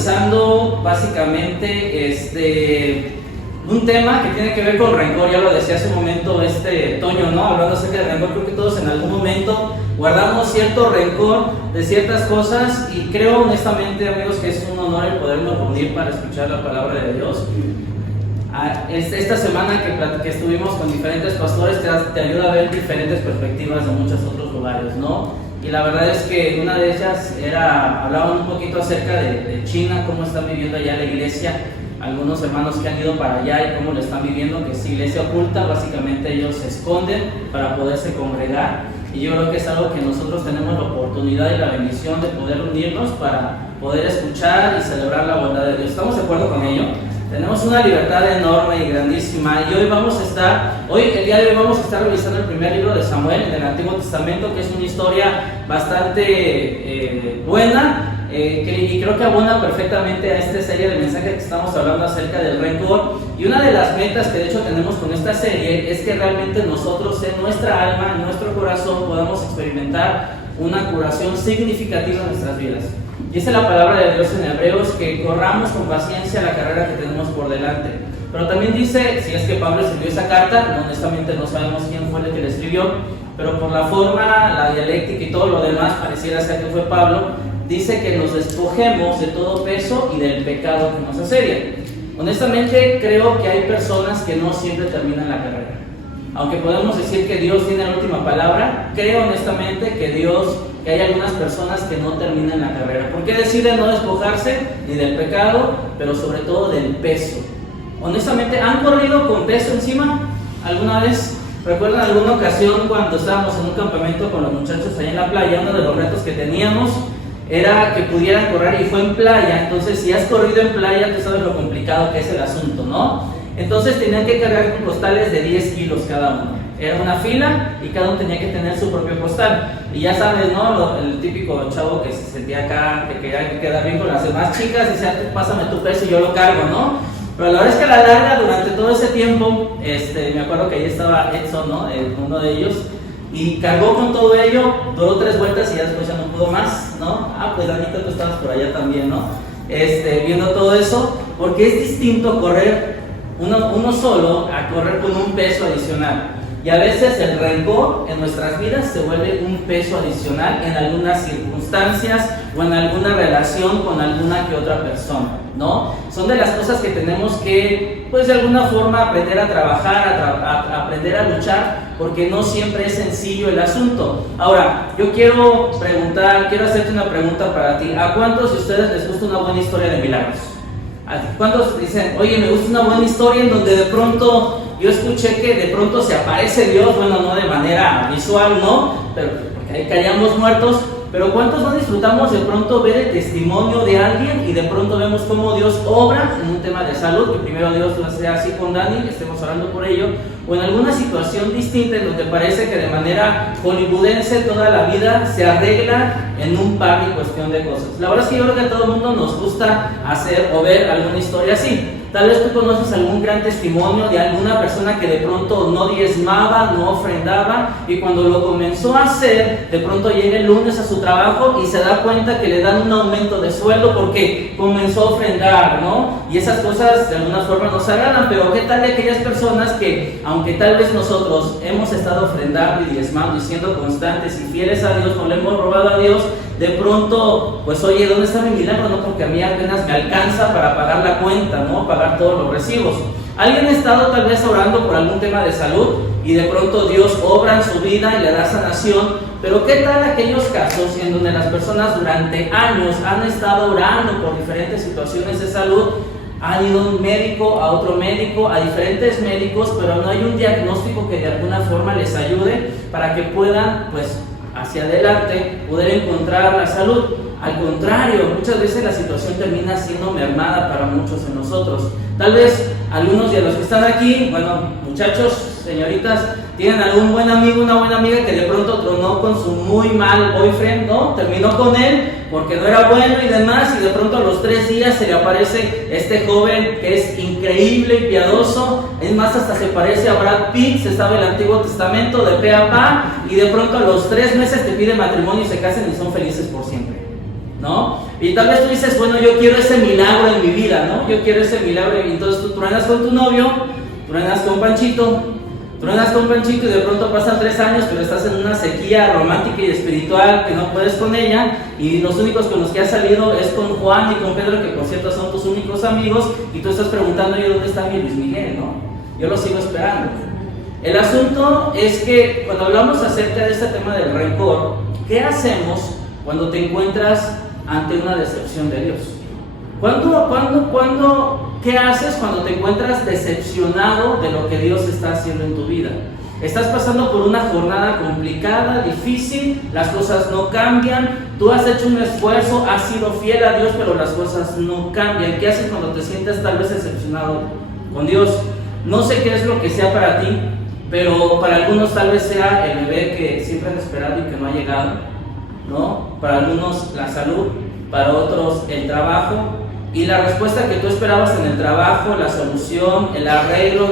analizando básicamente un tema que tiene que ver con rencor. Ya lo decía hace un momento Toño, ¿no? Hablando acerca de rencor, creo que todos en algún momento guardamos cierto rencor de ciertas cosas, y creo honestamente, amigos, que es un honor el podernos reunir para escuchar la palabra de Dios. Esta semana que estuvimos con diferentes pastores te ayuda a ver diferentes perspectivas de muchos otros lugares, ¿no? Y la verdad es que una de ellas hablaban un poquito acerca de China, cómo están viviendo allá la iglesia, algunos hermanos que han ido para allá y cómo lo están viviendo, que es iglesia oculta, básicamente ellos se esconden para poderse congregar, y yo creo que es algo que nosotros tenemos la oportunidad y la bendición de poder unirnos para poder escuchar y celebrar la bondad de Dios. ¿Estamos de acuerdo con ello? Tenemos una libertad enorme y grandísima, y el día de hoy vamos a estar revisando el primer libro de Samuel en el Antiguo Testamento, que es una historia bastante buena, y creo que abona perfectamente a esta serie de mensajes que estamos hablando acerca del rencor. Y una de las metas que de hecho tenemos con esta serie es que realmente nosotros en nuestra alma, en nuestro corazón, podamos experimentar una curación significativa en nuestras vidas. Dice la palabra de Dios en Hebreos que corramos con paciencia la carrera que tenemos por delante. Pero también dice, si es que Pablo escribió esa carta, honestamente no sabemos quién fue el que la escribió, pero por la forma, la dialéctica y todo lo demás, pareciera ser que fue Pablo, dice que nos despojemos de todo peso y del pecado que nos asedia. Honestamente creo que hay personas que no siempre terminan la carrera. Aunque podemos decir que Dios tiene la última palabra, creo honestamente que hay algunas personas que no terminan la carrera. ¿Por qué deciden no despojarse ni del pecado, pero sobre todo del peso? Honestamente, ¿han corrido con peso encima alguna vez? ¿Recuerdan alguna ocasión cuando estábamos en un campamento con los muchachos allá en la playa? Uno de los retos que teníamos era que pudieran correr, y fue en playa. Entonces, si has corrido en playa, tú sabes lo complicado que es el asunto, ¿no? Entonces tenían que cargar costales de 10 kilos cada uno. Era una fila y cada uno tenía que tener su propio costal. Y ya sabes, ¿no? El típico chavo que se sentía acá, que quería quedar bien con las demás chicas, y decía, pásame tu peso y yo lo cargo, ¿no? Pero la verdad es que a la larga, durante todo ese tiempo, me acuerdo que ahí estaba Edson, ¿no? Uno de ellos, y cargó con todo ello, duró 3 vueltas y ya después ya no pudo más, ¿no? Pues Danita, tú estabas por allá también, ¿no? Viendo todo eso, porque es distinto correr uno solo a correr con un peso adicional. Y a veces el rencor en nuestras vidas se vuelve un peso adicional en algunas circunstancias o en alguna relación con alguna que otra persona, ¿no? Son de las cosas que tenemos que, pues de alguna forma, aprender a trabajar, aprender a luchar, porque no siempre es sencillo el asunto. Ahora, yo quiero hacerte una pregunta para ti. ¿A cuántos de ustedes les gusta una buena historia de milagros? ¿Cuántos dicen, oye, me gusta una buena historia en donde de pronto yo escuché que de pronto se aparece Dios? Bueno, no de manera visual, ¿no? Pero porque ahí caíamos muertos. Pero ¿cuántos no disfrutamos de pronto ver el testimonio de alguien y de pronto vemos cómo Dios obra en un tema de salud? Que primero Dios lo hace así con Dani, que estemos hablando por ello, o en alguna situación distinta en donde parece que de manera hollywoodense toda la vida se arregla en un par y cuestión de cosas. La verdad es que yo creo que a todo el mundo nos gusta hacer o ver alguna historia así. Tal vez tú conoces algún gran testimonio de alguna persona que de pronto no diezmaba, no ofrendaba, y cuando lo comenzó a hacer, de pronto llega el lunes a su trabajo y se da cuenta que le dan un aumento de sueldo porque comenzó a ofrendar, ¿no? Y esas cosas de alguna forma nos agradan. Pero ¿qué tal de aquellas personas que, aunque tal vez nosotros hemos estado ofrendando y diezmando y siendo constantes y fieles a Dios, no le hemos robado a Dios, de pronto, pues oye, ¿dónde está mi milagro? No, porque a mí apenas me alcanza para pagar la cuenta, ¿no? Pagar todos los recibos. ¿Alguien ha estado tal vez orando por algún tema de salud y de pronto Dios obra en su vida y le da sanación? Pero ¿qué tal aquellos casos en donde las personas durante años han estado orando por diferentes situaciones de salud? Han ido un médico, a otro médico, a diferentes médicos, pero no hay un diagnóstico que de alguna forma les ayude para que puedan, pues, hacia adelante poder encontrar la salud. Al contrario, muchas veces la situación termina siendo mermada para muchos de nosotros. Tal vez algunos de los que están aquí, bueno, muchachos, señoritas, tienen algún buen amigo, una buena amiga que de pronto tronó con su muy mal boyfriend, ¿no? Terminó con él porque no era bueno y demás, y de pronto a los 3 días se le aparece este joven que es increíble y piadoso. Es más, hasta se parece a Brad Pitt, se sabe el Antiguo Testamento de pe a pa, y de pronto a los 3 meses te pide matrimonio y se casan y son felices por siempre. ¿no? Y tal vez tú dices, bueno, yo quiero ese milagro en mi vida, ¿no? Yo quiero ese milagro, y entonces tú truenas con tu novio, truenas con Panchito y de pronto pasan 3 años, pero estás en una sequía romántica y espiritual que no puedes con ella, y los únicos con los que has salido es con Juan y con Pedro, que por cierto son tus únicos amigos, y tú estás preguntando, ¿y dónde está mi Luis Miguel, no? Yo lo sigo esperando. El asunto es que cuando hablamos acerca de este tema del rencor, ¿qué hacemos cuando te encuentras ante una decepción de Dios? ¿Qué haces cuando te encuentras decepcionado de lo que Dios está haciendo en tu vida? Estás pasando por una jornada complicada, difícil, las cosas no cambian, tú has hecho un esfuerzo, has sido fiel a Dios, pero las cosas no cambian. ¿Qué haces cuando te sientes tal vez decepcionado con Dios? No sé qué es lo que sea para ti, pero para algunos tal vez sea el bebé que siempre han esperado y que no ha llegado, ¿no? Para algunos la salud, para otros el trabajo, y la respuesta que tú esperabas en el trabajo, la solución, el arreglo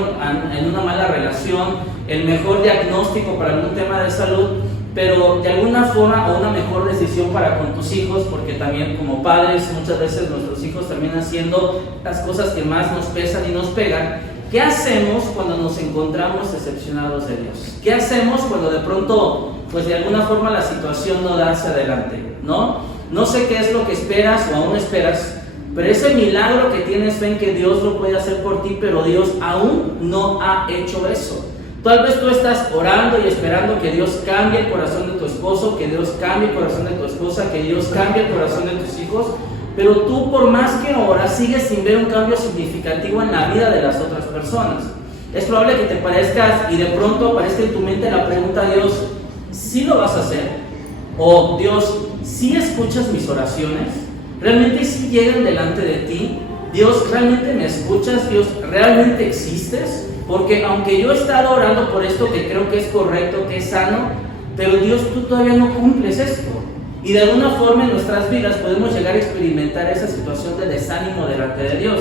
en una mala relación, el mejor diagnóstico para algún tema de salud, pero de alguna forma, o una mejor decisión para con tus hijos, porque también como padres muchas veces nuestros hijos terminan haciendo las cosas que más nos pesan y nos pegan. ¿Qué hacemos cuando nos encontramos decepcionados de Dios? ¿Qué hacemos cuando de pronto, pues de alguna forma la situación no da hacia adelante, ¿no? No sé qué es lo que esperas o aún esperas, pero ese milagro que tienes fe en que Dios lo puede hacer por ti, pero Dios aún no ha hecho eso. Tal vez tú estás orando y esperando que Dios cambie el corazón de tu esposo, que Dios cambie el corazón de tu esposa, que Dios cambie el corazón de tus hijos, pero tú por más que oras sigues sin ver un cambio significativo en la vida de las otras personas. Es probable que te parezcas y de pronto aparezca en tu mente la pregunta a Dios, ¿sí lo vas a hacer? O Dios, ¿sí escuchas mis oraciones? ¿Realmente sí llegan delante de ti? Dios, ¿realmente me escuchas? Dios, ¿realmente existes? Porque aunque yo he estado orando por esto que creo que es correcto, que es sano, pero Dios, tú todavía no cumples esto. Y de alguna forma en nuestras vidas podemos llegar a experimentar esa situación de desánimo delante de Dios.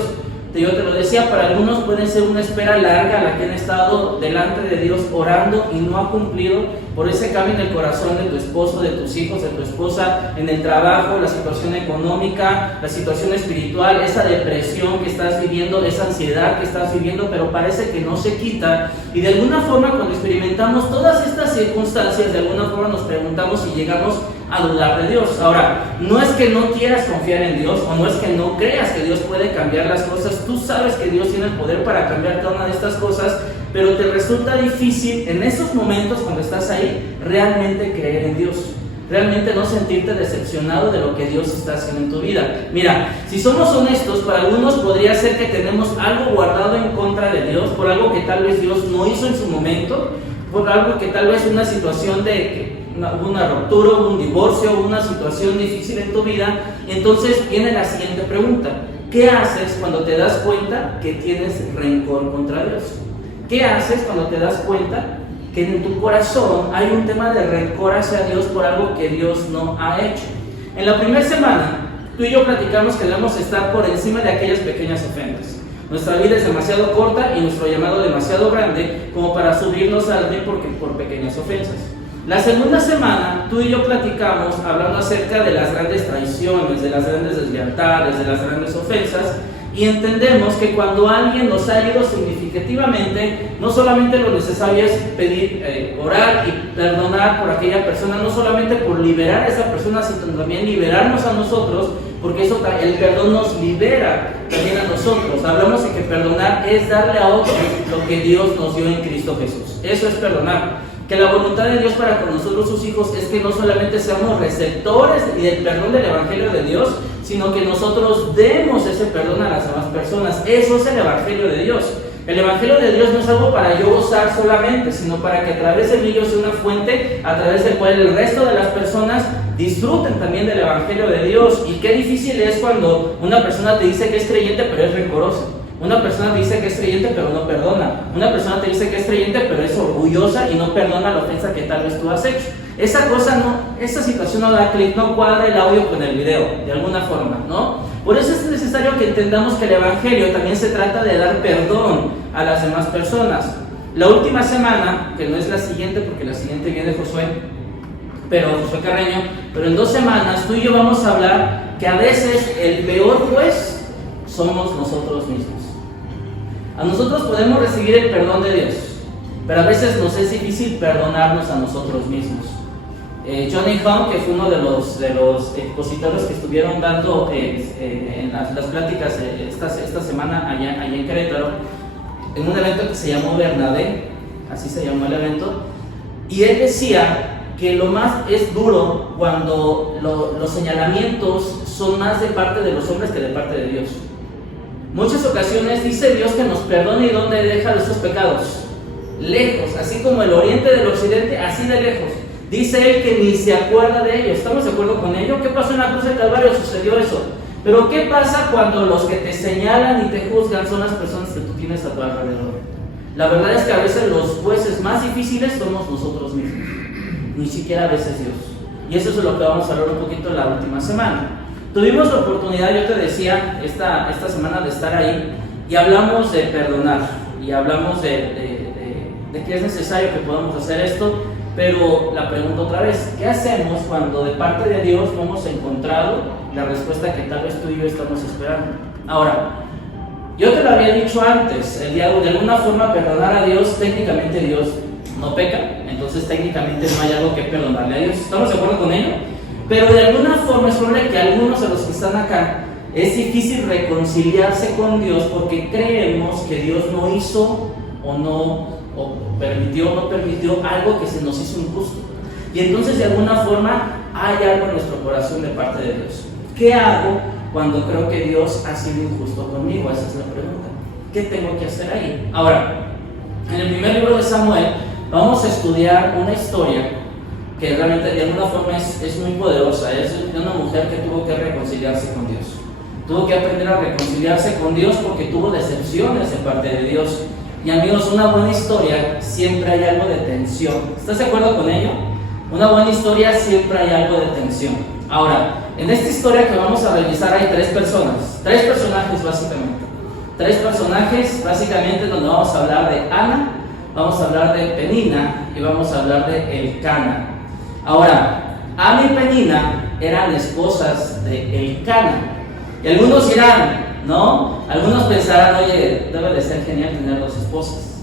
Yo te lo decía, para algunos puede ser una espera larga la que han estado delante de Dios orando y no ha cumplido por ese cambio en el corazón de tu esposo, de tus hijos, de tu esposa, en el trabajo, la situación económica, la situación espiritual, esa depresión que estás viviendo, esa ansiedad que estás viviendo, pero parece que no se quita. Y de alguna forma cuando experimentamos todas estas circunstancias, de alguna forma nos preguntamos si llegamos a dudar de Dios. Ahora, no es que no quieras confiar en Dios, o no es que no creas que Dios puede cambiar las cosas. Tú sabes que Dios tiene el poder para cambiar cada una de estas cosas, pero te resulta difícil en esos momentos cuando estás ahí realmente creer en Dios, realmente no sentirte decepcionado de lo que Dios está haciendo en tu vida. Mira, si somos honestos, para algunos podría ser que tenemos algo guardado en contra de Dios, por algo que tal vez Dios no hizo en su momento, por algo que tal vez una situación de una ruptura, un divorcio, una situación difícil en tu vida. Entonces viene la siguiente pregunta: ¿qué haces cuando te das cuenta que tienes rencor contra Dios? ¿Qué haces cuando te das cuenta que en tu corazón hay un tema de rencor hacia Dios por algo que Dios no ha hecho? En la primera semana, tú y yo platicamos que debemos estar por encima de aquellas pequeñas ofensas. Nuestra vida es demasiado corta y nuestro llamado demasiado grande como para subirnos al ring por pequeñas ofensas. La segunda semana, tú y yo platicamos hablando acerca de las grandes traiciones, de las grandes deslealtades, de las grandes ofensas, y entendemos que cuando alguien nos ha herido significativamente, no solamente lo necesario es pedir, orar y perdonar por aquella persona, no solamente por liberar a esa persona, sino también liberarnos a nosotros, porque eso, el perdón nos libera también a nosotros. Hablamos de que perdonar es darle a otros lo que Dios nos dio en Cristo Jesús. Eso es perdonar. Que la voluntad de Dios para con nosotros, sus hijos, es que no solamente seamos receptores del perdón del Evangelio de Dios, sino que nosotros demos ese perdón a las demás personas. Eso es el Evangelio de Dios. El Evangelio de Dios no es algo para yo gozar solamente, sino para que a través de mí yo sea una fuente a través del cual el resto de las personas disfruten también del Evangelio de Dios. Y qué difícil es cuando una persona te dice que es creyente pero es rencorosa. Una persona te dice que es creyente pero no perdona. Una persona te dice que es creyente pero es orgullosa y no perdona la ofensa que tal vez tú has hecho. Esa situación no da clic, no cuadra el audio con el video, de alguna forma, ¿no? Por eso es necesario que entendamos que el Evangelio también se trata de dar perdón a las demás personas. La última semana, que no es la siguiente porque la siguiente viene de Josué, pero Josué Carreño, pero en 2 semanas tú y yo vamos a hablar que a veces el peor juez somos nosotros mismos. A nosotros podemos recibir el perdón de Dios, pero a veces nos es difícil perdonarnos a nosotros mismos. Johnny Hung, que fue uno de los expositores que estuvieron dando en las pláticas esta semana allá en Querétaro, en un evento que se llamó Bernadette, así se llamó el evento, y él decía que lo más es duro cuando los señalamientos son más de parte de los hombres que de parte de Dios. Muchas ocasiones dice Dios que nos perdone y donde deja esos pecados, lejos, así como el oriente del occidente, así de lejos. Dice él que ni se acuerda de ello. ¿Estamos de acuerdo con ello? ¿Qué pasó en la cruz del Calvario? Sucedió eso. Pero ¿qué pasa cuando los que te señalan y te juzgan son las personas que tú tienes a tu alrededor? La verdad es que a veces los jueces más difíciles somos nosotros mismos, ni siquiera a veces Dios. Y eso es lo que vamos a hablar un poquito la última semana. Tuvimos la oportunidad, yo te decía, esta semana de estar ahí y hablamos de perdonar y hablamos de que es necesario que podamos hacer esto. Pero la pregunto otra vez, ¿qué hacemos cuando de parte de Dios no hemos encontrado la respuesta que tal vez tú y yo estamos esperando? Ahora, yo te lo había dicho antes, de alguna forma perdonar a Dios, técnicamente Dios no peca, entonces técnicamente no hay algo que perdonarle a Dios. ¿Estamos de acuerdo con ello? Pero de alguna forma es probable que algunos de los que están acá es difícil reconciliarse con Dios porque creemos que Dios no hizo o permitió o no permitió algo que se nos hizo injusto. Y entonces de alguna forma hay algo en nuestro corazón de parte de Dios. ¿Qué hago cuando creo que Dios ha sido injusto conmigo? Esa es la pregunta. ¿Qué tengo que hacer ahí? Ahora, en el primer libro de Samuel vamos a estudiar una historia que realmente de alguna forma es muy poderosa. Es de una mujer que tuvo que reconciliarse con Dios. Tuvo que aprender a reconciliarse con Dios porque tuvo decepciones de parte de Dios. Y amigos, una buena historia siempre hay algo de tensión. ¿Estás de acuerdo con ello? Una buena historia siempre hay algo de tensión. Ahora, en esta historia que vamos a revisar hay 3 personajes básicamente. 3 personajes básicamente donde vamos a hablar de Ana, vamos a hablar de Penina y vamos a hablar de Elcana. Ahora, Ana y Penina eran esposas de Elcana. Y algunos dirán, ¿no? Algunos pensarán, oye, debe de ser genial tener 2 esposas.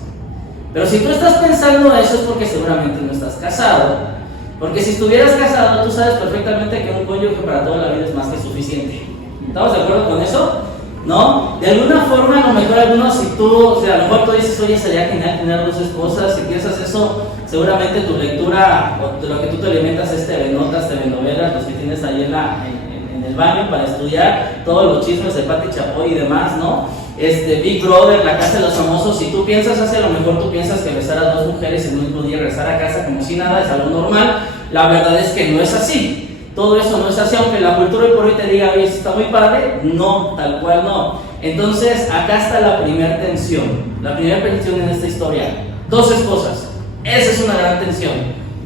Pero si tú estás pensando eso es porque seguramente no estás casado. Porque si estuvieras casado, tú sabes perfectamente que un cónyuge para toda la vida es más que suficiente. ¿Estamos de acuerdo con eso? ¿No? De alguna forma, a lo mejor algunos, si tú, a lo mejor tú dices, oye, sería genial tener 2 esposas. Si piensas eso, seguramente tu lectura o de lo que tú te alimentas es TV Notas, TV Novelas, los que tienes ahí en el baño para estudiar todos los chismes de Pati Chapoy y demás, ¿no? Big Brother, La Casa de los Famosos. Si tú piensas así, a lo mejor tú piensas que besar a 2 mujeres en un mismo día y regresar a casa como si nada es algo normal. La verdad es que no es así. Todo eso no es así, aunque la cultura hoy por hoy te diga, oye, está muy padre, no, tal cual no. Entonces, acá está la primera tensión. La primera tensión en esta historia: 2 esposas. Esa es una gran tensión.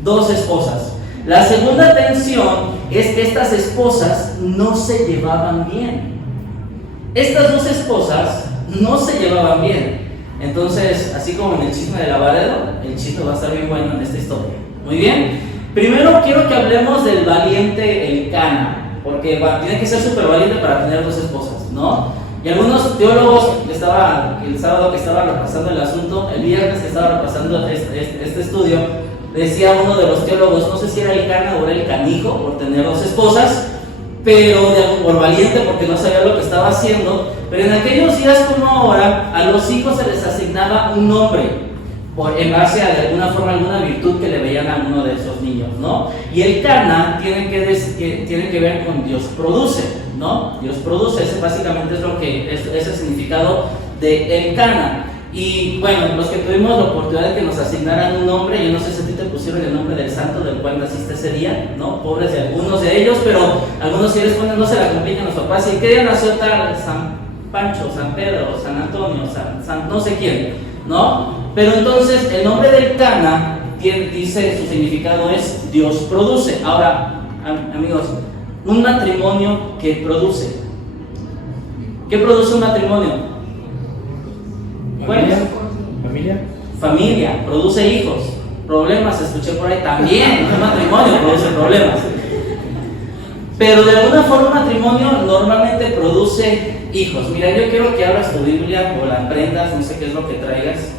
2 esposas. La segunda tensión es que estas esposas no se llevaban bien. Estas 2 esposas no se llevaban bien. Entonces, así como en el chisme de Lavaredo, el chisme va a estar bien bueno en esta historia. Muy bien. Primero quiero que hablemos del valiente Elcana, porque tiene que ser súper valiente para tener 2 esposas, ¿no? Y algunos teólogos, el sábado que estaba repasando el asunto, el viernes que estaba repasando este estudio, decía uno de los teólogos, no sé si era Elcana o era el canijo por tener 2 esposas, pero por valiente porque no sabía lo que estaba haciendo. Pero en aquellos días como ahora, a los hijos se les asignaba un nombre en base a de alguna forma alguna virtud que le veían a uno de esos niños, ¿no? Y Elcana tiene que ver con Dios produce, ¿no? Dios produce, ese básicamente es lo que es el significado de Elcana. Y bueno, los que tuvimos la oportunidad de que nos asignaran un nombre, yo no sé si a ti te pusieron el nombre del santo del cual naciste ese día, ¿no? Pobres de algunos de ellos, pero algunos si les ponen, no se la complican los papás. ¿Y qué día nació tal? San Pancho, San Pedro, San Antonio, San no sé quién, ¿no? Pero entonces el nombre del Elcana dice, su significado es Dios produce. Ahora, amigos, un matrimonio que produce. ¿Qué produce un matrimonio? Familia. Familia, produce hijos. problemas, escuché por ahí también, un matrimonio produce problemas. Pero de alguna forma un matrimonio normalmente produce hijos. Mira, yo quiero que abras tu Biblia o la aprendas, no sé qué es lo que traigas.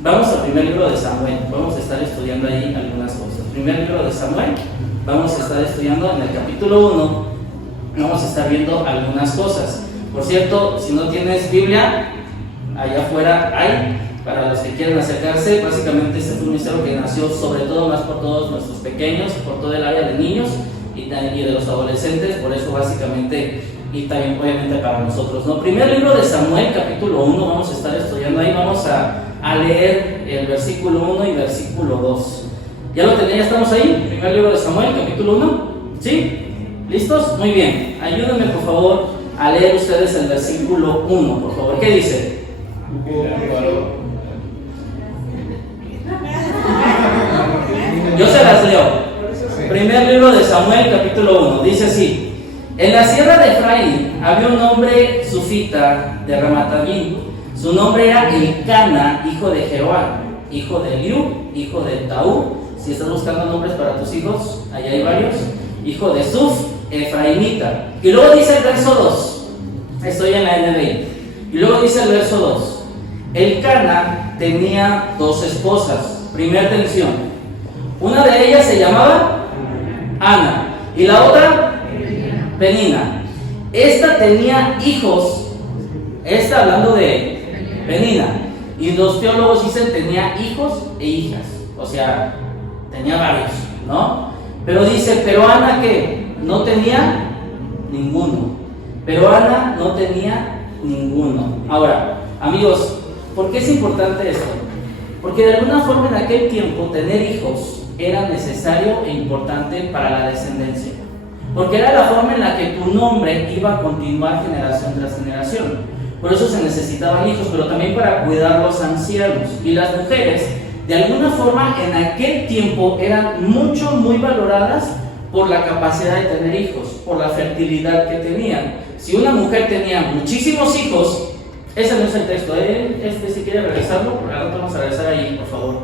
Vamos al primer libro de Samuel, vamos a estar estudiando ahí algunas cosas. Primer libro de Samuel, vamos a estar estudiando en el capítulo 1, vamos a estar viendo algunas cosas. Por cierto, si no tienes Biblia, allá afuera hay, para los que quieran acercarse. Básicamente este fue un ministerio que nació sobre todo más por todos nuestros pequeños, por todo el área de niños y de los adolescentes, por eso básicamente, y también obviamente para nosotros, ¿no? Primer libro de Samuel, capítulo 1, vamos a estar estudiando ahí, vamos a leer el versículo 1 y versículo 2. ¿Ya lo tenéis? ¿Ya estamos ahí? Primer libro de Samuel, capítulo 1, ¿sí? ¿Listos? Muy bien, ayúdenme por favor a leer ustedes el versículo 1, por favor. ¿Qué dice? Yo se las leo. Primer libro de Samuel, capítulo 1, dice así: en la sierra de Efraín había un hombre sufita de Ramatavim. Su nombre era Elcana, hijo de Jeroam, hijo de Eliú, hijo de Taú. Si estás buscando nombres para tus hijos, allá hay varios. Hijo de Suf, Efraimita. Y luego dice el verso 2, estoy en la NBI. Y luego dice el verso 2: Elcana tenía 2 esposas. Primera atención. Una de ellas se llamaba Ana y la otra Penina. Esta tenía hijos, esta hablando de Penina, y los teólogos dicen tenía hijos e hijas, o sea, tenía varios, ¿no? Pero dice, pero Ana ¿qué? No tenía ninguno. Pero Ana no tenía ninguno. Ahora, amigos, ¿por qué es importante esto? Porque de alguna forma en aquel tiempo tener hijos era necesario e importante para la descendencia, porque era la forma en la que tu nombre iba a continuar generación tras generación. Por eso se necesitaban hijos, pero también para cuidar los ancianos. Y las mujeres, de alguna forma, en aquel tiempo eran muy valoradas por la capacidad de tener hijos, por la fertilidad que tenían. Si una mujer tenía muchísimos hijos, ese no es el texto, si quiere regresarlo, por ahora vamos a regresar ahí, por favor.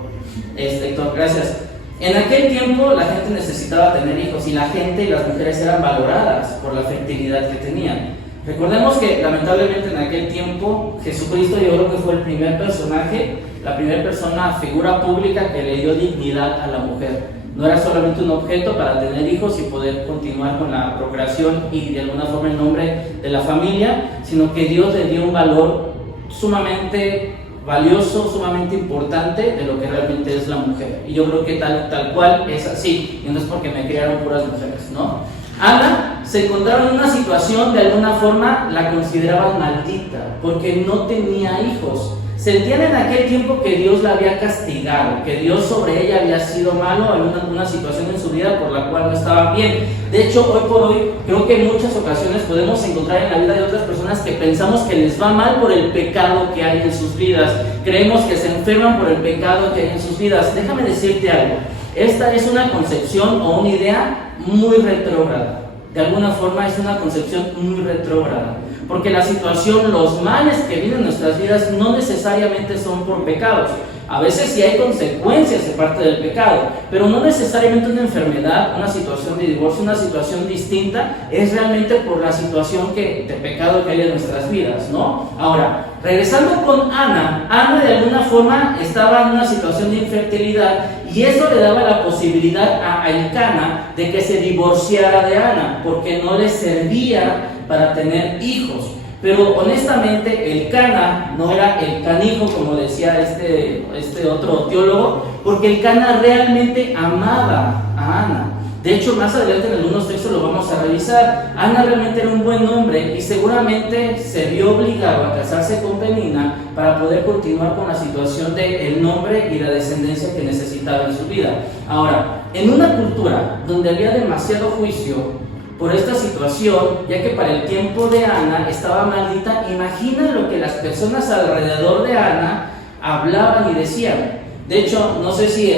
Héctor, gracias. En aquel tiempo la gente necesitaba tener hijos y la gente y las mujeres eran valoradas por la fertilidad que tenían. Recordemos que lamentablemente en aquel tiempo Jesucristo, yo creo que fue el primer personaje, la primera persona, figura pública que le dio dignidad a la mujer. No era solamente un objeto para tener hijos y poder continuar con la procreación y de alguna forma el nombre de la familia, sino que Dios le dio un valor sumamente valioso, sumamente importante de lo que realmente es la mujer. Y yo creo que tal cual es así, y no es porque me criaron puras mujeres, ¿no? Ana se encontraba en una situación, de alguna forma la consideraban maldita, porque no tenía hijos. Sentían en aquel tiempo que Dios la había castigado, que Dios sobre ella había sido malo en una situación en su vida por la cual no estaba bien. De hecho, hoy por hoy, creo que en muchas ocasiones podemos encontrar en la vida de otras personas que pensamos que les va mal por el pecado que hay en sus vidas. Creemos que se enferman por el pecado que hay en sus vidas. Déjame decirte algo. Esta es una concepción o una idea muy retrógrada. De alguna forma es una concepción muy retrógrada. Porque la situación, los males que vienen en nuestras vidas no necesariamente son por pecados. A veces sí hay consecuencias de parte del pecado, pero no necesariamente una enfermedad, una situación de divorcio, una situación distinta, es realmente por la situación de pecado que hay en nuestras vidas, ¿no? Ahora, regresando con Ana, Ana de alguna forma estaba en una situación de infertilidad y eso le daba la posibilidad a Elcana de que se divorciara de Ana, porque no le servía para tener hijos. Pero honestamente Elcana no era el canijo, como decía este otro teólogo, porque Elcana realmente amaba a Ana. De hecho, más adelante en algunos textos lo vamos a revisar. Ana realmente era un buen hombre y seguramente se vio obligado a casarse con Penina para poder continuar con la situación del nombre y la descendencia que necesitaba en su vida. Ahora, en una cultura donde había demasiado juicio por esta situación, ya que para el tiempo de Ana estaba maldita, imagina lo que las personas alrededor de Ana hablaban y decían. De hecho, no sé si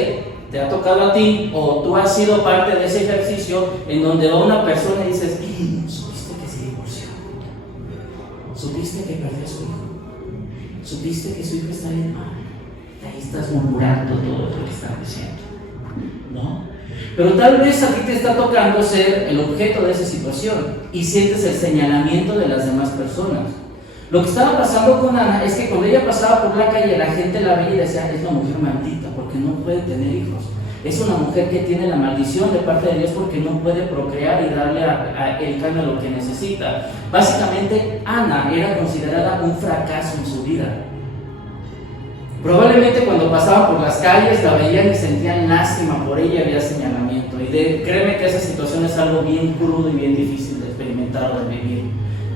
te ha tocado a ti o tú has sido parte de ese ejercicio en donde va una persona y dices, ¿supiste que se divorció? ¿Supiste que perdió a su hijo? ¿Supiste que su hijo está bien mal? Ahí estás murmurando todo lo que están diciendo. ¿no? Pero tal vez a ti te está tocando ser el objeto de esa situación y sientes el señalamiento de las demás personas. Lo que estaba pasando con Ana es que cuando ella pasaba por la calle, la gente la veía y decía, es una mujer maldita porque no puede tener hijos. Es una mujer que tiene la maldición de parte de Dios porque no puede procrear y darle a el Cana lo que necesita. Básicamente, Ana era considerada un fracaso en su vida. Probablemente cuando pasaban por las calles la veían y sentían lástima por ella y había señalamiento. Y créeme que esa situación es algo bien crudo y bien difícil de experimentar o de vivir.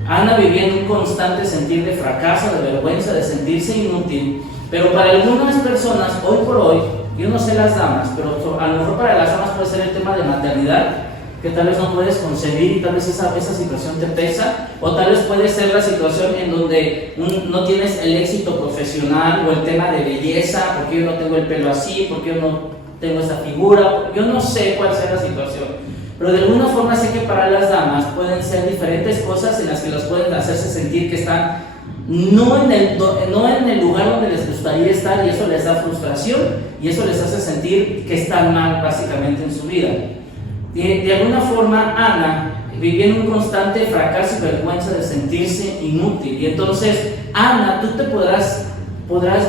Ana vivía en un constante sentir de fracaso, de vergüenza, de sentirse inútil. Pero para algunas personas, hoy por hoy, yo no sé las damas, pero a lo mejor para las damas puede ser el tema de maternidad, que tal vez no puedes concebir y tal vez esa situación te pesa, o tal vez puede ser la situación en donde no tienes el éxito profesional o el tema de belleza, porque yo no tengo el pelo así, porque yo no tengo esa figura, yo no sé cuál sea la situación, pero de alguna forma sé que para las damas pueden ser diferentes cosas en las que las pueden hacerse sentir que están no en el lugar donde les gustaría estar, y eso les da frustración y eso les hace sentir que están mal básicamente en su vida. De alguna forma Ana vivía en un constante fracaso y vergüenza de sentirse inútil, y entonces Ana, tú te podrás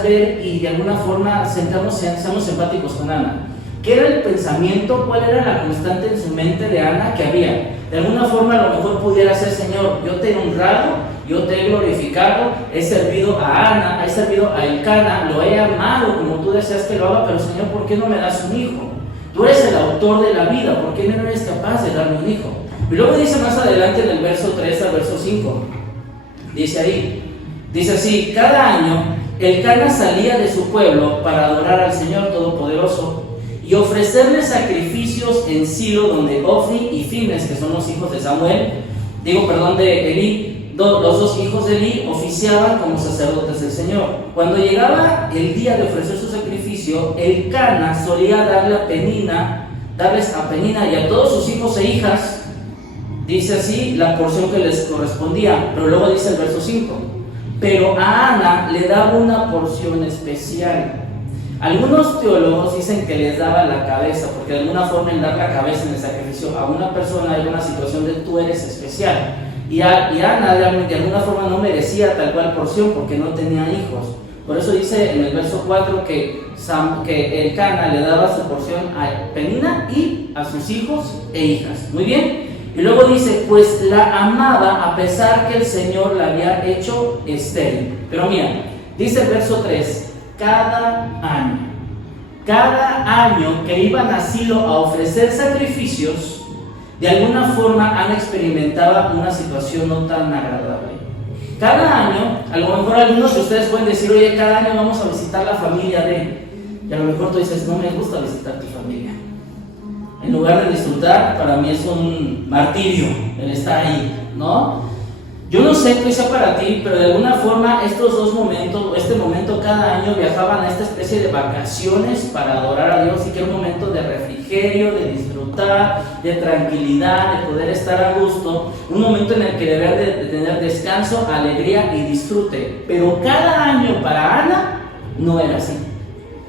ver y de alguna forma seamos empáticos con Ana. ¿Qué era el pensamiento? ¿Cuál era la constante en su mente de Ana que había? De alguna forma a lo mejor pudiera ser, Señor, yo te he honrado, yo te he glorificado, he servido a Ana, he servido a Elcana, lo he amado como tú deseas que lo haga, pero Señor, ¿por qué no me das un hijo? Tú eres el autor de la vida, ¿por qué no eres capaz de darme un hijo? Y luego dice más adelante en el verso 3 al verso 5, dice así, cada año Elcana salía de su pueblo para adorar al Señor Todopoderoso y ofrecerle sacrificios en Silo, donde Ofni y Fines, que son los hijos de Elí, los dos hijos de Elí oficiaban como sacerdotes del Señor. Cuando llegaba el día de ofrecer su sacrificio, Elcana solía darles a Penina y a todos sus hijos e hijas, dice así, la porción que les correspondía, pero luego dice el verso 5, pero a Ana le daba una porción especial. Algunos teólogos dicen que les daba la cabeza, porque de alguna forma el dar la cabeza en el sacrificio a una persona era una situación de tú eres especial. Y Ana de alguna forma no merecía tal cual porción porque no tenía hijos. Por eso dice en el verso 4 que Elcana le daba su porción a Penina y a sus hijos e hijas. Muy bien. Y luego dice, pues la amaba a pesar que el Señor la había hecho estéril. Pero mira, dice el verso 3, cada año que iban a Silo a ofrecer sacrificios, de alguna forma Ana experimentaba una situación no tan agradable. Cada año, a lo mejor algunos de ustedes pueden decir, oye, cada año vamos a visitar la familia de... Y a lo mejor tú dices, no me gusta visitar tu familia. En lugar de disfrutar, para mí es un martirio el estar ahí, ¿no? Yo no sé qué sea para ti, pero de alguna forma estos dos momentos, este momento cada año viajaban a esta especie de vacaciones para adorar a Dios, y que era un momento de refrigerio, de disfrutar, de tranquilidad, de poder estar a gusto, un momento en el que deberían de tener descanso, alegría y disfrute. Pero cada año para Ana no era así.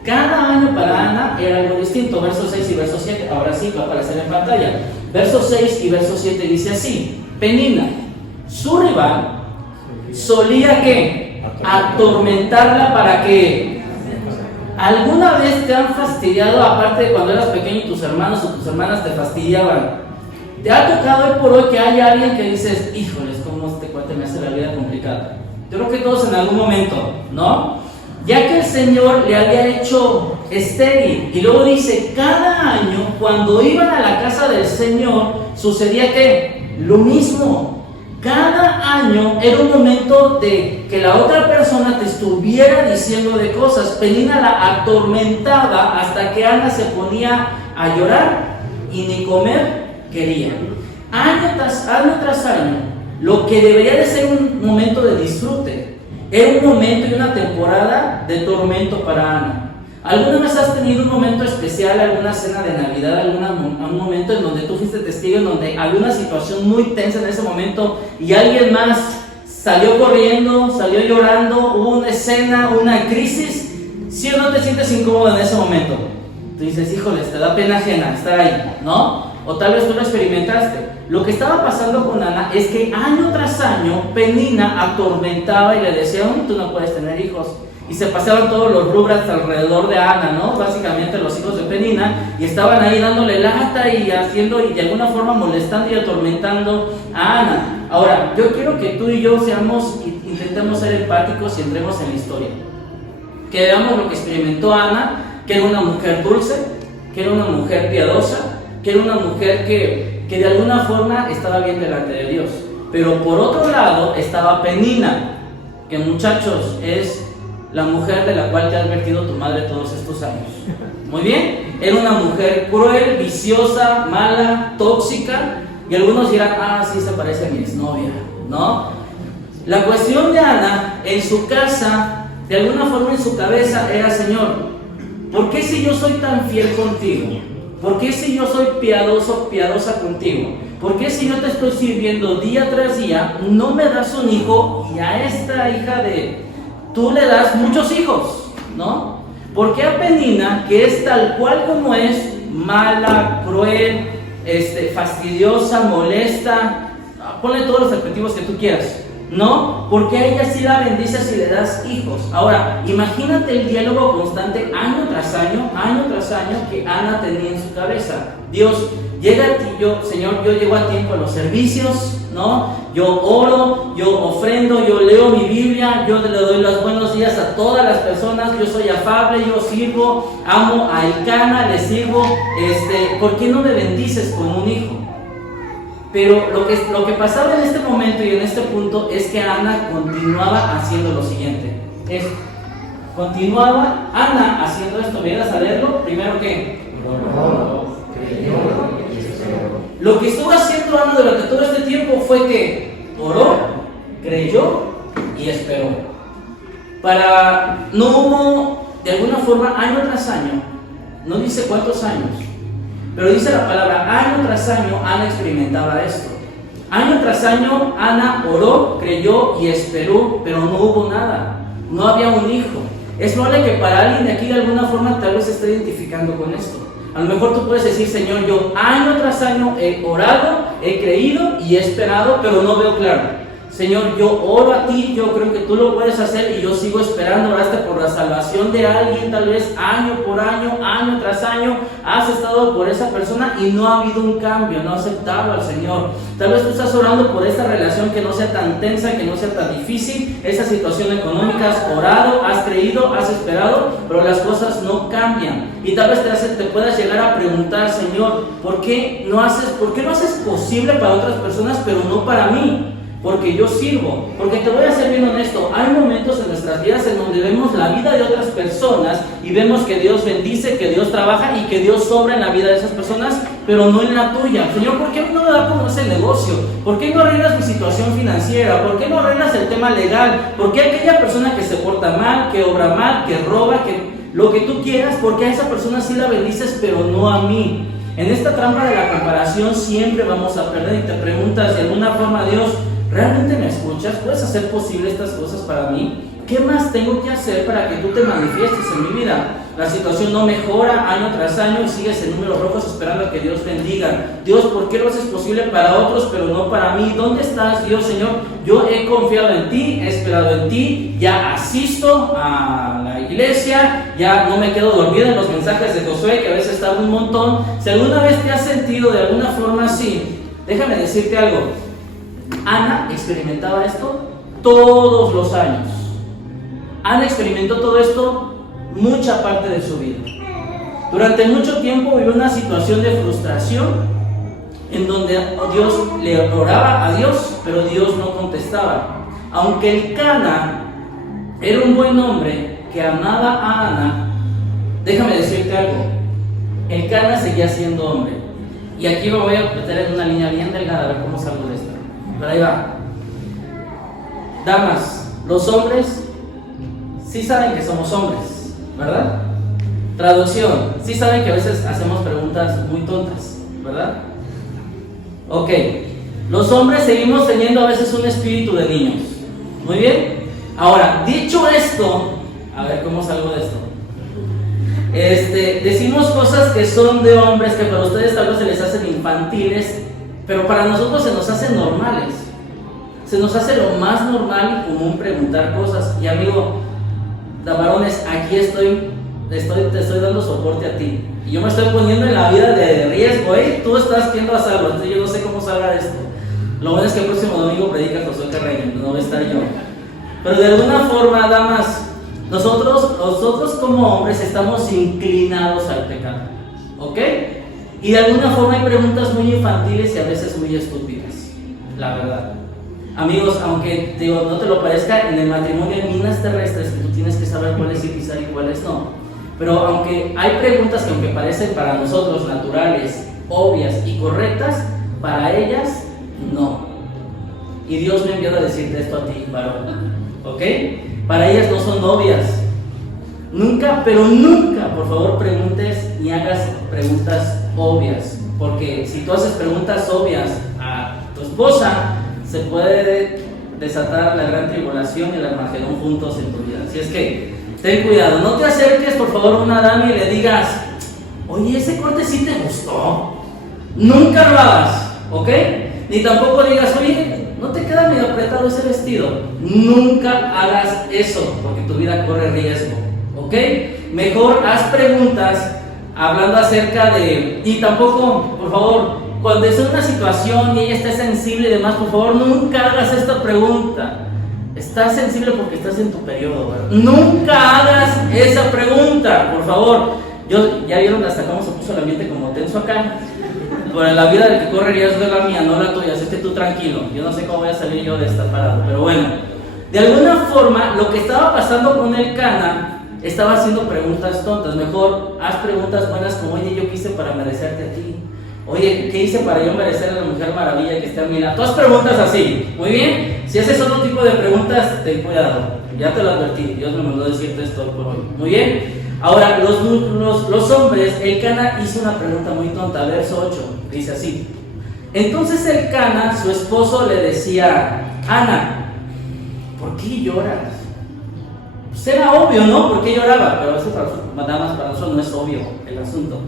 Cada año para Ana era algo distinto. Versos 6 y verso 7, ahora sí va a aparecer en pantalla. Versos 6 y verso 7 dice así, Penina, su rival, solía ¿qué? Atormentarla para que... ¿Alguna vez te han fastidiado, aparte de cuando eras pequeño y tus hermanos o tus hermanas te fastidiaban? ¿Te ha tocado hoy por hoy que haya alguien que dices, híjoles, cómo este cuate me hace la vida complicada? Yo creo que todos en algún momento, ¿no? Ya que el Señor le había hecho estéril. Y luego dice, cada año cuando iban a la casa del Señor, sucedía ¿qué? Lo mismo. Cada año era un momento de que la otra persona te estuviera diciendo de cosas. Penina la atormentaba hasta que Ana se ponía a llorar y ni comer quería. Año tras año, lo que debería de ser un momento de disfrute, era un momento y una temporada de tormento para Ana. ¿Alguna vez has tenido un momento especial, alguna cena de Navidad, algún momento en donde tú fuiste testigo, en donde había una situación muy tensa en ese momento y alguien más salió corriendo, salió llorando, hubo una escena, una crisis? ¿Sí o no te sientes incómodo en ese momento? tú dices, híjoles, te da pena ajena estar ahí, ¿no? O tal vez tú lo experimentaste. Lo que estaba pasando con Ana es que año tras año Penina atormentaba y le decía, tú no puedes tener hijos. Y se pasaban todos los rubras alrededor de Ana, ¿no? Básicamente los hijos de Penina, y estaban ahí dándole lata y haciendo, y de alguna forma molestando y atormentando a Ana. Ahora, yo quiero que tú y yo intentemos ser empáticos y entremos en la historia. Que veamos lo que experimentó Ana, que era una mujer dulce, que era una mujer piadosa, que era una mujer que de alguna forma estaba bien delante de Dios. Pero por otro lado estaba Penina, que muchachos es la mujer de la cual te ha advertido tu madre todos estos años. Muy bien, era una mujer cruel, viciosa, mala, tóxica, y algunos dirán, sí se parece a mi exnovia, ¿no? La cuestión de Ana, en su casa, de alguna forma en su cabeza era, Señor, ¿por qué si yo soy tan fiel contigo? ¿Por qué si yo soy piadosa contigo? ¿Por qué si yo te estoy sirviendo día tras día, no me das un hijo y a esta hija tú le das muchos hijos, ¿no? ¿Por qué a Penina, que es tal cual como es, mala, cruel, fastidiosa, molesta, ponle todos los adjetivos que tú quieras, ¿no? Porque a ella sí la bendices y le das hijos? Ahora, imagínate el diálogo constante año tras año, que Ana tenía en su cabeza. Dios, llega a ti, Señor, yo llego a tiempo a los servicios, ¿no? Yo oro, yo ofrendo, yo leo mi Biblia, yo le doy los buenos días a todas las personas, yo soy afable, yo sirvo, amo a Elcana, le sirvo, ¿por qué no me bendices con un hijo? Pero lo que pasaba en este momento y en este punto es que Ana continuaba haciendo lo siguiente. Continuaba Ana haciendo esto. ¿Me ibas a leerlo? Primero que lo que estuvo haciendo Ana durante todo este tiempo fue que oró, creyó y esperó. No hubo, de alguna forma, año tras año, no dice cuántos años, pero dice la palabra, año tras año Ana experimentaba esto. Año tras año Ana oró, creyó y esperó, pero no hubo nada, no había un hijo. Es probable que para alguien de aquí de alguna forma tal vez se esté identificando con esto. A lo mejor tú puedes decir, Señor, yo año tras año he orado, he creído y he esperado, pero no veo claro. Señor, yo oro a ti, yo creo que tú lo puedes hacer y yo sigo esperando, oraste por la salvación de alguien, tal vez año por año, año tras año, has estado por esa persona y no ha habido un cambio, no ha aceptado al Señor. Tal vez tú estás orando por esta relación que no sea tan tensa, que no sea tan difícil, esa situación económica, has orado, has creído, has esperado, pero las cosas no cambian. Y tal vez te puedas llegar a preguntar, Señor, ¿por qué no haces posible para otras personas, pero no para mí? Porque yo sirvo, porque te voy a ser bien honesto, hay momentos en nuestras vidas en donde vemos la vida de otras personas y vemos que Dios bendice, que Dios trabaja y que Dios sobra en la vida de esas personas, pero no en la tuya. Señor, ¿por qué no me da como ese negocio? ¿Por qué no arreglas mi situación financiera? ¿Por qué no arreglas el tema legal? ¿Por qué aquella persona que se porta mal, que obra mal, que roba, que lo que tú quieras, porque a esa persona sí la bendices, pero no a mí? En esta trampa de la comparación siempre vamos a perder y te preguntas de alguna forma, Dios, ¿realmente me escuchas? ¿Puedes hacer posible estas cosas para mí? ¿Qué más tengo que hacer para que tú te manifiestes en mi vida? La situación no mejora año tras año y sigues en números rojos esperando a que Dios bendiga. Dios, ¿por qué lo haces posible para otros pero no para mí? ¿Dónde estás, Dios, Señor? Yo he confiado en ti, he esperado en ti, ya asisto a la iglesia, ya no me quedo dormido en los mensajes de Josué, que a veces tarda un montón. Si alguna vez te has sentido de alguna forma así, déjame decirte algo. Ana experimentaba esto todos los años. Ana experimentó todo esto mucha parte de su vida. Durante mucho tiempo vivió una situación de frustración en donde Dios le oraba a Dios, pero Dios no contestaba. Aunque Elcana era un buen hombre que amaba a Ana, déjame decirte algo, Elcana seguía siendo hombre. Y aquí me voy a meter en una línea bien delgada a ver cómo salgo de esto. Pero ahí va. Damas, los hombres sí saben que somos hombres, ¿verdad? Traducción, sí saben que a veces hacemos preguntas muy tontas, ¿verdad? Ok, los hombres seguimos teniendo a veces un espíritu de niños. Muy bien. Ahora, dicho esto, a ver cómo salgo de esto. Decimos cosas que son de hombres, que para ustedes tal vez se les hacen infantiles, pero para nosotros se nos hacen normales. Se nos hace lo más normal y común preguntar cosas. Y amigo, varones, aquí te estoy dando soporte a ti. Y yo me estoy poniendo en la vida de riesgo, tú estás yendo a salvo, entonces yo no sé cómo salga de esto. Lo bueno es que el próximo domingo predica Josué Carreño, no voy a estar yo. Pero de alguna forma, damas, nosotros como hombres estamos inclinados al pecado, ¿ok? Y de alguna forma hay preguntas muy infantiles y a veces muy estúpidas, la verdad. Amigos, aunque no te lo parezca, en el matrimonio hay minas terrestres que tú tienes que saber cuáles utilizar y cuáles no. Pero aunque hay preguntas que aunque parecen para nosotros naturales, obvias y correctas, para ellas no. Y Dios me envió a decirte esto a ti, varón, ¿ok? Para ellas no son obvias. Nunca, pero nunca, por favor, preguntes ni hagas preguntas obvias. Porque si tú haces preguntas obvias a tu esposa, se puede desatar la gran tribulación y el Armagedón juntos en tu vida. Así es que ten cuidado, no te acerques por favor a una dama y le digas, oye, ese corte sí te gustó. Nunca lo hagas, ¿ok? Ni tampoco digas, oye, ¿no te queda medio apretado ese vestido? Nunca hagas eso, porque tu vida corre riesgo, ¿ok? Mejor haz preguntas hablando acerca de... Y tampoco, por favor, cuando es una situación y ella está sensible y demás, por favor, nunca hagas esta pregunta. Estás sensible porque estás en tu periodo, ¿verdad? Nunca hagas esa pregunta, por favor. Ya vieron hasta cómo se puso el ambiente como tenso acá. Por la vida del que corre riesgo es la mía, no la tuya, así que tú tranquilo. Yo no sé cómo voy a salir yo de esta parada, pero bueno. De alguna forma, lo que estaba pasando con el Cana, estaba haciendo preguntas tontas. Mejor haz preguntas buenas como, oye, ¿yo qué hice para merecerte a ti? Oye, ¿qué hice para yo merecer a la Mujer Maravilla que está a mi lado? Todas preguntas así, muy bien. Si haces otro tipo de preguntas, ten cuidado. Ya te lo advertí, Dios me mandó decirte esto por hoy. Muy bien. Ahora, los hombres, el Cana hizo una pregunta muy tonta, verso 8, dice así. Entonces el Cana, su esposo, le decía, Ana, ¿por qué lloras? Pues era obvio, ¿no? ¿Por qué lloraba? Pero eso para nosotros no es obvio el asunto.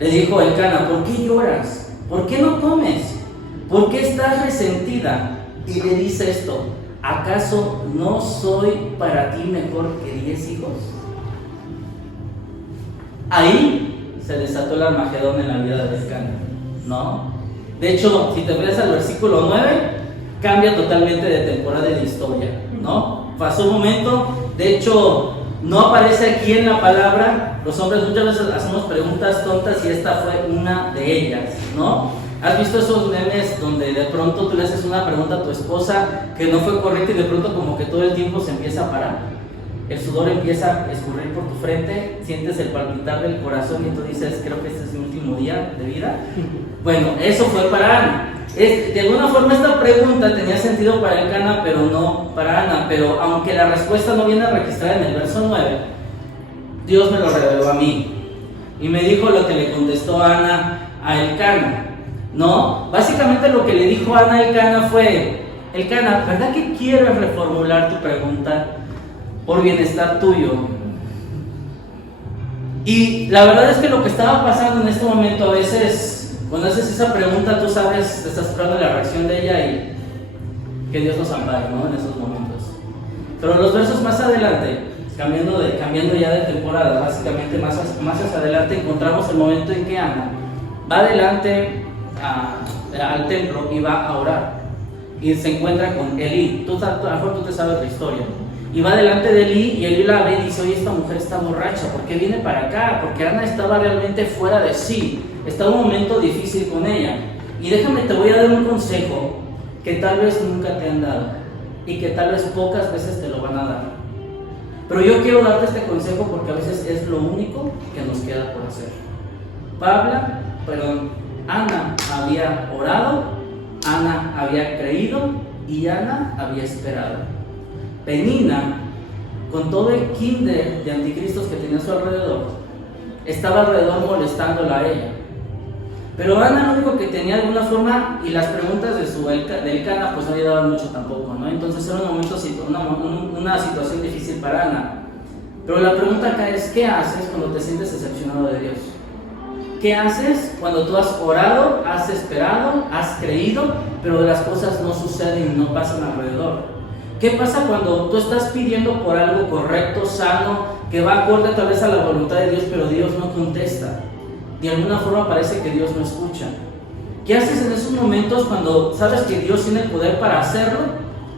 Le dijo el Cana, ¿por qué lloras? ¿Por qué no comes? ¿Por qué estás resentida? Y le dice esto, ¿acaso no soy para ti mejor que 10 hijos? Ahí se desató el Armagedón en la vida del Cana, ¿no? De hecho, si te ves al versículo 9, cambia totalmente de temporada y de historia, ¿no? Pasó un momento, de hecho, no aparece aquí en la palabra. Los hombres muchas veces hacemos preguntas tontas y esta fue una de ellas, ¿no? ¿Has visto esos memes donde de pronto tú le haces una pregunta a tu esposa que no fue correcta y de pronto como que todo el tiempo se empieza a parar? El sudor empieza a escurrir por tu frente, sientes el palpitar del corazón y tú dices, creo que este es mi último día de vida. Bueno, eso fue para Ana. De alguna forma esta pregunta tenía sentido para el Cana, pero no para Ana. Pero aunque la respuesta no viene registrada en el verso 9, Dios me lo reveló a mí. Y me dijo lo que le contestó Ana a el Cana, ¿no? Básicamente lo que le dijo Ana a el Cana fue, el Cana, ¿verdad que quieres reformular tu pregunta por bienestar tuyo? Y la verdad es que lo que estaba pasando en este momento, a veces, cuando haces esa pregunta, tú sabes, te estás esperando la reacción de ella y que Dios nos ampare, ¿no? En esos momentos. Pero los versos más adelante, cambiando ya de temporada, básicamente más hacia adelante, encontramos el momento en que Ana va adelante al templo y va a orar. Y se encuentra con Elí. A lo mejor tú te sabes la historia. Y va delante de Elí y Elí la ve y dice, oye, esta mujer está borracha, ¿por qué viene para acá? Porque Ana estaba realmente fuera de sí, estaba un momento difícil con ella. Y déjame, te voy a dar un consejo que tal vez nunca te han dado y que tal vez pocas veces te lo van a dar. Pero yo quiero darte este consejo porque a veces es lo único que nos queda por hacer. Ana había orado, Ana había creído y Ana había esperado. Penina, con todo el kinder de anticristos que tenía a su alrededor, estaba alrededor molestándola a ella. Pero Ana lo único que tenía de alguna forma, y las preguntas del Cana pues no ayudaban mucho tampoco, ¿no? Entonces era un momento, una situación difícil para Ana. Pero la pregunta acá es, ¿qué haces cuando te sientes decepcionado de Dios? ¿Qué haces cuando tú has orado, has esperado, has creído, pero las cosas no suceden y no pasan alrededor? ¿Qué pasa cuando tú estás pidiendo por algo correcto, sano, que va acorde tal vez a la voluntad de Dios, pero Dios no contesta? De alguna forma parece que Dios no escucha. ¿Qué haces en esos momentos cuando sabes que Dios tiene el poder para hacerlo,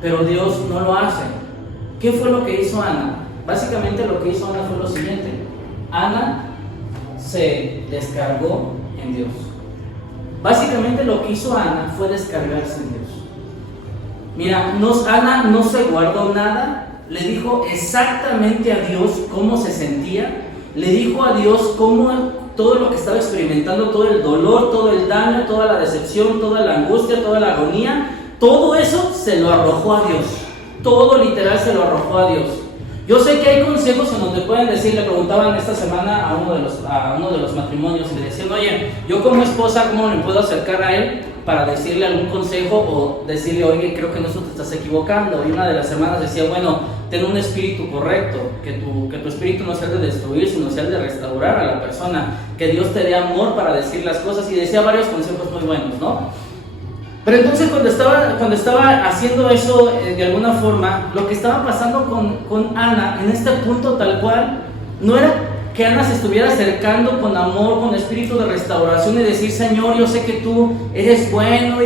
pero Dios no lo hace? ¿Qué fue lo que hizo Ana? Básicamente lo que hizo Ana fue lo siguiente. Ana se descargó en Dios. Básicamente lo que hizo Ana fue descargarse en Dios. Mira, Ana no se guardó nada, le dijo exactamente a Dios cómo se sentía, le dijo a Dios cómo todo lo que estaba experimentando, todo el dolor, todo el daño, toda la decepción, toda la angustia, toda la agonía, todo eso se lo arrojó a Dios. Todo literal se lo arrojó a Dios. Yo sé que hay consejos en donde pueden decir, le preguntaban esta semana a uno de los matrimonios y le decían, oye, yo como esposa, ¿cómo me puedo acercar a él para decirle algún consejo o decirle, oye, creo que en eso te estás equivocando? Y una de las hermanas decía, bueno, ten un espíritu correcto, que tu espíritu no sea el de destruir, sino sea el de restaurar a la persona, que Dios te dé amor para decir las cosas, y decía varios consejos muy buenos, ¿no? Pero entonces cuando estaba haciendo eso, de alguna forma, lo que estaba pasando con Ana, en este punto tal cual, no era que Ana se estuviera acercando con amor, con espíritu de restauración y decir, Señor, yo sé que tú eres bueno.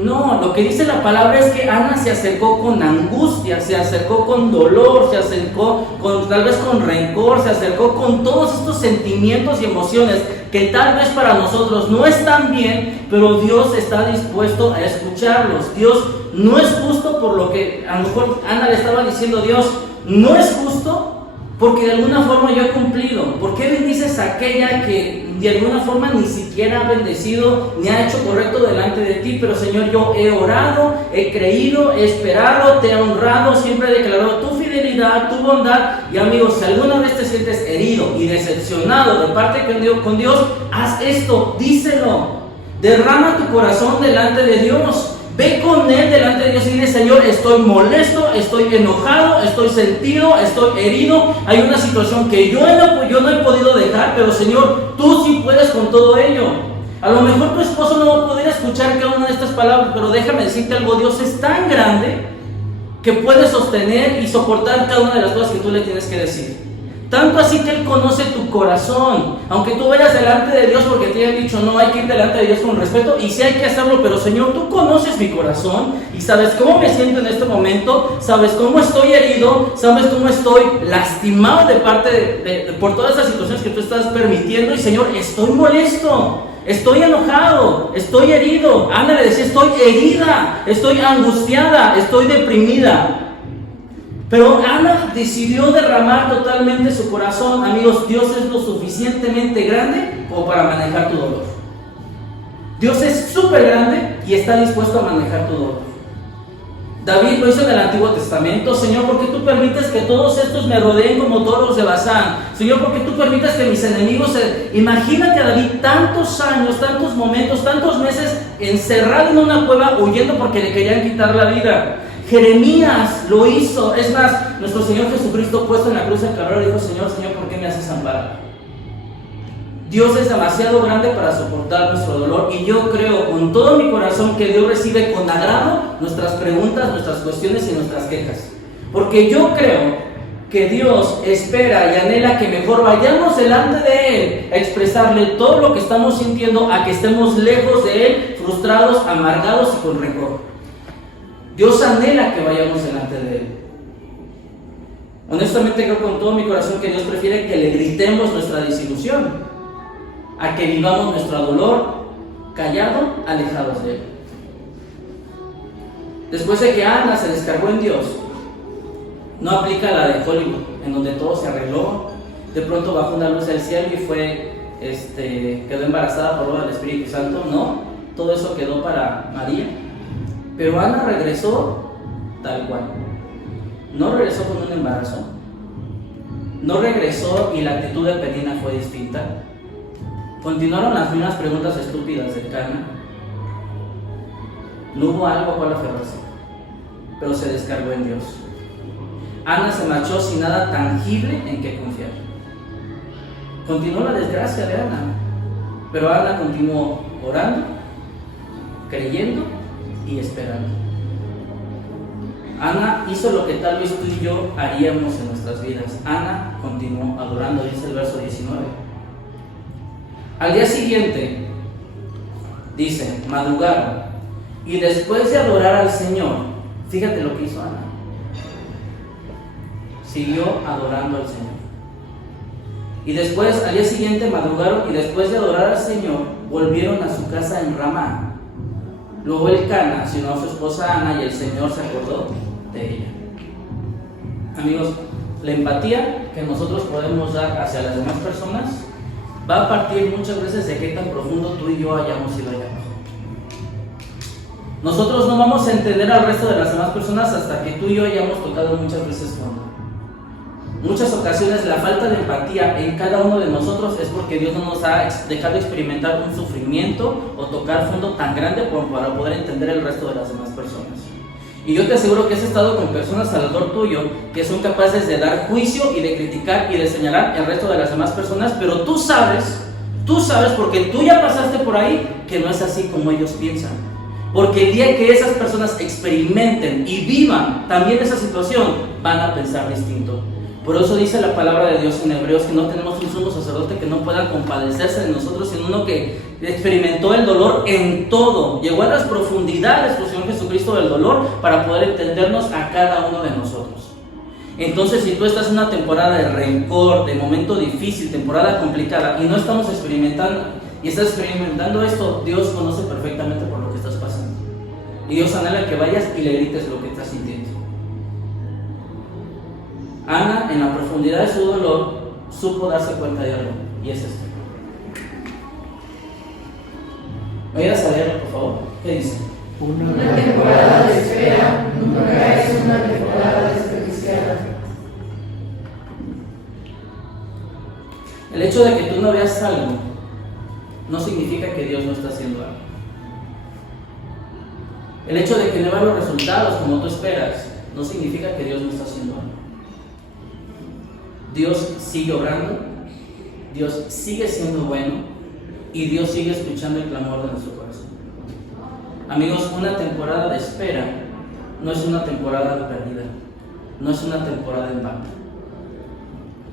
No, lo que dice la palabra es que Ana se acercó con angustia, se acercó con dolor, se acercó tal vez con rencor, se acercó con todos estos sentimientos y emociones que tal vez para nosotros no están bien, pero Dios está dispuesto a escucharlos. Dios no es justo por lo que a lo mejor Ana le estaba diciendo, Dios, no es justo porque de alguna forma yo he cumplido. ¿Por qué bendices a aquella que de alguna forma ni siquiera ha bendecido ni ha hecho correcto delante de ti? Pero Señor, yo he orado, he creído, he esperado, te he honrado, siempre he declarado tu fidelidad, tu bondad. Y amigos, si alguna vez te sientes herido y decepcionado de parte con Dios, haz esto, díselo. Derrama tu corazón delante de Dios. Ve con Él delante de Dios y dile, Señor, estoy molesto, estoy enojado, estoy sentido, estoy herido. Hay una situación que yo no he podido dejar, pero Señor, tú sí puedes con todo ello. A lo mejor tu esposo no va a poder escuchar cada una de estas palabras, pero déjame decirte algo, Dios es tan grande que puede sostener y soportar cada una de las cosas que tú le tienes que decir. Tanto así que Él conoce tu corazón. Aunque tú vayas delante de Dios porque te han dicho no hay que ir delante de Dios con respeto, y sí hay que hacerlo, pero Señor, tú conoces mi corazón y sabes cómo me siento en este momento, sabes cómo estoy herido, sabes cómo estoy lastimado de parte por todas esas situaciones que tú estás permitiendo, y Señor, estoy molesto, estoy enojado, estoy herido. Ana le decía, estoy herida, estoy angustiada, estoy deprimida. Pero Ana decidió derramar totalmente su corazón. Amigos, Dios es lo suficientemente grande como para manejar tu dolor. Dios es súper grande y está dispuesto a manejar tu dolor. David lo hizo en el Antiguo Testamento. Señor, ¿por qué tú permites que todos estos me rodeen como toros de Basán? Señor, ¿por qué tú permites que mis enemigos Imagínate a David tantos años, tantos momentos, tantos meses encerrado en una cueva huyendo porque le querían quitar la vida. Jeremías lo hizo. Es más, nuestro Señor Jesucristo puesto en la cruz del Calvario dijo, Señor, ¿por qué me haces amparar? Dios es demasiado grande para soportar nuestro dolor, y yo creo con todo mi corazón que Dios recibe con agrado nuestras preguntas, nuestras cuestiones y nuestras quejas. Porque yo creo que Dios espera y anhela que mejor vayamos delante de Él a expresarle todo lo que estamos sintiendo, a que estemos lejos de Él, frustrados, amargados y con rencor. Dios anhela que vayamos delante de Él. Honestamente creo con todo mi corazón que Dios prefiere que le gritemos nuestra desilusión a que vivamos nuestro dolor callado, alejados de Él. Después de que Ana se descargó en Dios, no aplica la de Hollywood, en donde todo se arregló, de pronto bajó una luz del cielo y quedó embarazada por obra del Espíritu Santo. No, todo eso quedó para María. Pero Ana regresó tal cual. No regresó con un embarazo. No regresó y la actitud de Penina fue distinta. Continuaron las mismas preguntas estúpidas de Cana. No hubo algo a cual aferrarse, pero se descargó en Dios. Ana se marchó sin nada tangible en que confiar. Continuó la desgracia de Ana, pero Ana continuó orando, creyendo y esperando. Ana hizo lo que tal vez tú y yo haríamos en nuestras vidas. Ana continuó adorando, dice el verso 19. Al día siguiente, dice, madrugaron, y después de adorar al Señor, fíjate lo que hizo Ana. Siguió adorando al Señor. Y después, al día siguiente, madrugaron, y después de adorar al Señor, volvieron a su casa en Ramá. Luego Elcana se unió a su esposa Ana, y el Señor se acordó de ella. Amigos, la empatía que nosotros podemos dar hacia las demás personas va a partir muchas veces de qué tan profundo tú y yo hayamos ido allá abajo. Nosotros no vamos a entender al resto de las demás personas hasta que tú y yo hayamos tocado muchas veces fondo. Muchas ocasiones la falta de empatía en cada uno de nosotros es porque Dios no nos ha dejado experimentar un sufrimiento o tocar fondo tan grande para poder entender el resto de las demás personas. Y yo te aseguro que has estado con personas alrededor tuyo que son capaces de dar juicio y de criticar y de señalar el resto de las demás personas, pero tú sabes porque tú ya pasaste por ahí que no es así como ellos piensan. Porque el día que esas personas experimenten y vivan también esa situación, van a pensar distinto. Por eso dice la palabra de Dios en Hebreos que no tenemos un sumo sacerdote que no pueda compadecerse de nosotros, sino uno que experimentó el dolor en todo. Llegó a las profundidades, por Señor Jesucristo, del dolor para poder entendernos a cada uno de nosotros. Entonces, si tú estás en una temporada de rencor, de momento difícil, temporada complicada, y no estamos experimentando, y estás experimentando esto, Dios conoce perfectamente por lo que estás pasando. Y Dios anhela que vayas y le grites lo que estás sintiendo. Ana, en la profundidad de su dolor, supo darse cuenta de algo, y es esto. ¿Me ayudas a leerlo, por favor? ¿Qué dice? Una temporada de espera nunca es una temporada desperdiciada. El hecho de que tú no veas algo no significa que Dios no está haciendo algo. El hecho de que no veas los resultados como tú esperas no significa que Dios no está haciendo algo. Dios sigue obrando, Dios sigue siendo bueno y Dios sigue escuchando el clamor de nuestro corazón. Amigos, una temporada de espera no es una temporada perdida, no es una temporada en vano.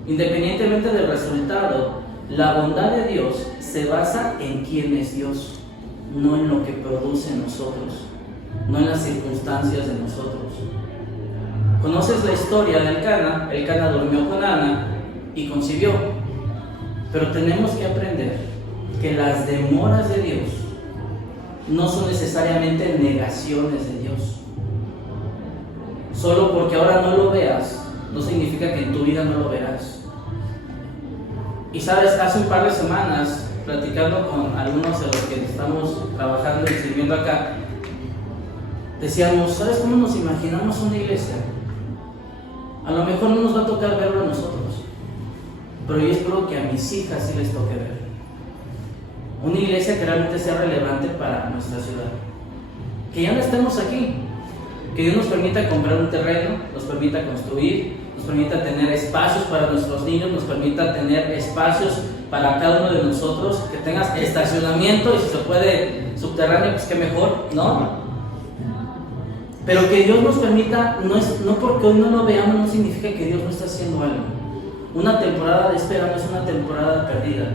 Independientemente del resultado, la bondad de Dios se basa en quién es Dios, no en lo que produce en nosotros, no en las circunstancias de nosotros. ¿Conoces la historia de Elcana? Elcana durmió con Ana y concibió. Pero tenemos que aprender que las demoras de Dios no son necesariamente negaciones de Dios. Solo porque ahora no lo veas, no significa que en tu vida no lo verás. Y sabes, hace un par de semanas, platicando con algunos de los que estamos trabajando y sirviendo acá, decíamos, ¿sabes cómo nos imaginamos una iglesia? A lo mejor no nos va a tocar verlo a nosotros, pero yo espero que a mis hijas sí les toque ver. Una iglesia que realmente sea relevante para nuestra ciudad. Que ya no estemos aquí, que Dios nos permita comprar un terreno, nos permita construir, nos permita tener espacios para nuestros niños, nos permita tener espacios para cada uno de nosotros, que tengas estacionamiento y si se puede subterráneo, pues qué mejor, ¿no? Pero que Dios nos permita, no porque hoy no lo veamos, no significa que Dios no está haciendo algo. Una temporada de espera no es una temporada perdida.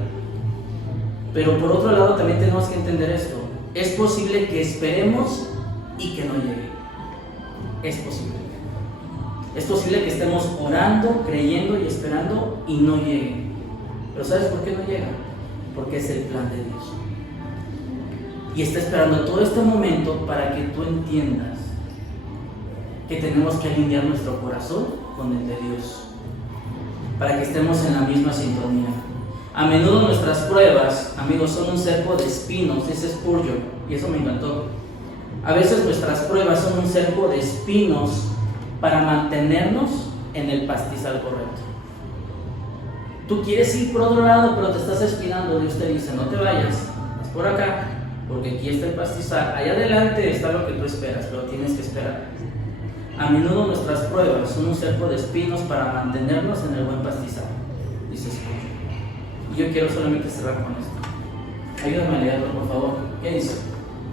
Pero por otro lado también tenemos que entender esto. Es posible que esperemos y que no llegue. Es posible. Es posible que estemos orando, creyendo y esperando y no llegue. Pero ¿sabes por qué no llega? Porque es el plan de Dios. Y está esperando todo este momento para que tú entiendas que tenemos que alinear nuestro corazón con el de Dios, para que estemos en la misma sintonía. A menudo nuestras pruebas, amigos, son un cerco de espinos, dice Spurgeon, y eso me encantó. A veces nuestras pruebas son un cerco de espinos para mantenernos en el pastizal correcto. Tú quieres ir por otro lado, pero te estás espinando. Dios te dice, no te vayas, es por acá, porque aquí está el pastizal. Allá adelante está lo que tú esperas, pero tienes que esperar. A menudo nuestras pruebas son un cerco de espinos para mantenernos en el buen pastizal, dice Spurgeon. Y yo quiero solamente cerrar con esto. Ayúdame a leerlo, por favor. ¿Qué dice?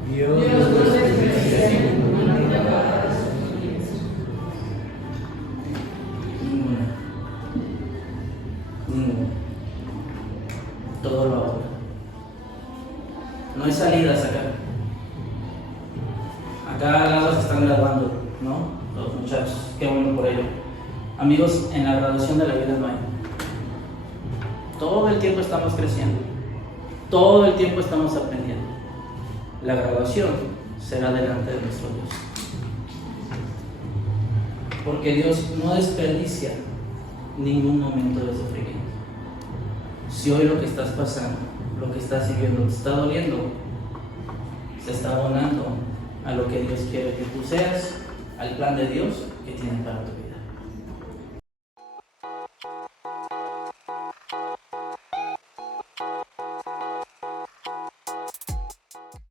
Dios no desprecia ninguna palabra de sus vidas. Ninguna. Todo lo ahora. No hay salidas acá. Acá al lado se están graduando, ¿no? Los muchachos. Qué bueno por ello. Amigos, en la graduación de la vida no hay. Todo el tiempo estamos creciendo. Todo el tiempo estamos aprendiendo. La graduación será delante de nuestro Dios. Porque Dios no desperdicia ningún momento de sufrimiento. Si hoy lo que estás pasando, lo que estás viviendo, te está doliendo, se está abonando a lo que Dios quiere que tú seas, al plan de Dios que tiene para tu vida.